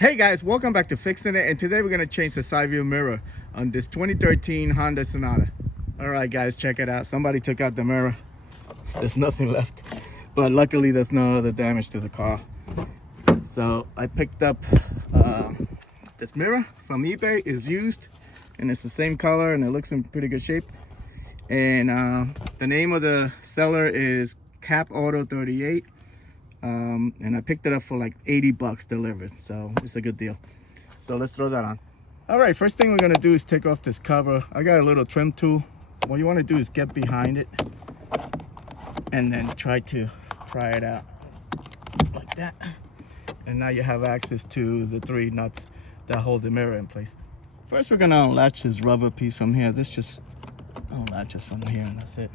Hey guys, welcome back to Fixin It, and today we're going to change the side view mirror on this 2013 Hyundai Sonata. Alright guys, check it out. Somebody took out the mirror. There's nothing left, but luckily there's no other damage to the car. So I picked up this mirror from eBay. It's used and it's the same color and it looks in pretty good shape. And the name of the seller is Cap Auto 38. And I picked it up for like 80 bucks delivered, so it's a good deal. So let's throw that on. All right, first thing we're gonna do is take off this cover. I got a little trim tool. What you want to do is get behind it and then try to pry it out like that, and now you have access to the 3 nuts that hold the mirror in place. First we're gonna unlatch this rubber piece from here. This just unlatches from here and that's it.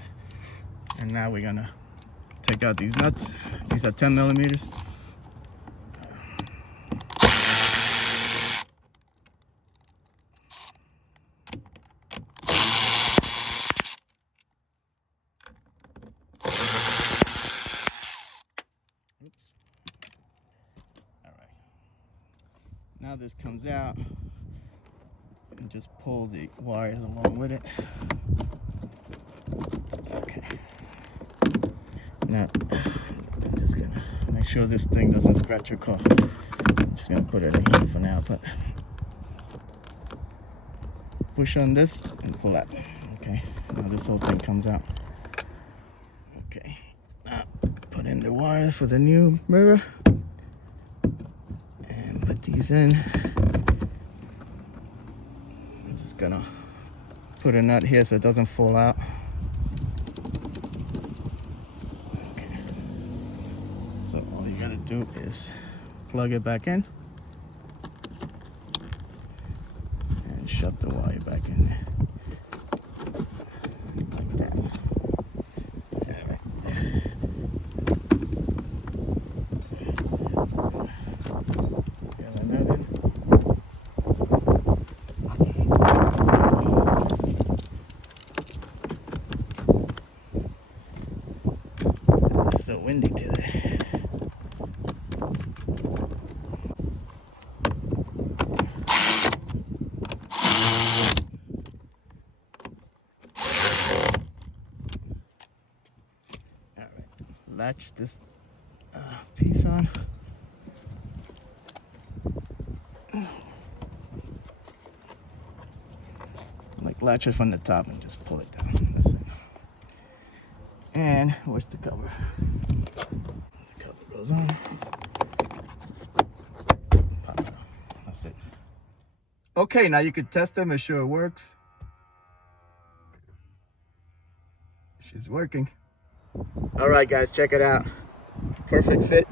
And now we're gonna take out these nuts. These are 10 millimeters. Oops. All right. Now this comes out and just pull the wires along with it. Okay. Now, I'm just gonna make sure this thing doesn't scratch your car. I'm just gonna put it in here for now, but push on this and pull out. Okay, now this whole thing comes out. Okay, now put in the wires for the new mirror and put these in. I'm just gonna put a nut here so it doesn't fall out. So all you gotta do is plug it back in and shove the wire back in there. Like that. Alright. Get that in. It's so windy today. Latch this piece on. Like latch it from the top and just pull it down. That's it. And where's the cover? The cover goes on. Pop it out. That's it. Okay, now you can test them, make sure it works. She's working. All right guys, check it out. Perfect fit,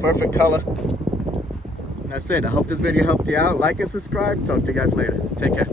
perfect color. And that's it. I hope this video helped you out. Like and subscribe. Talk to you guys later. Take care.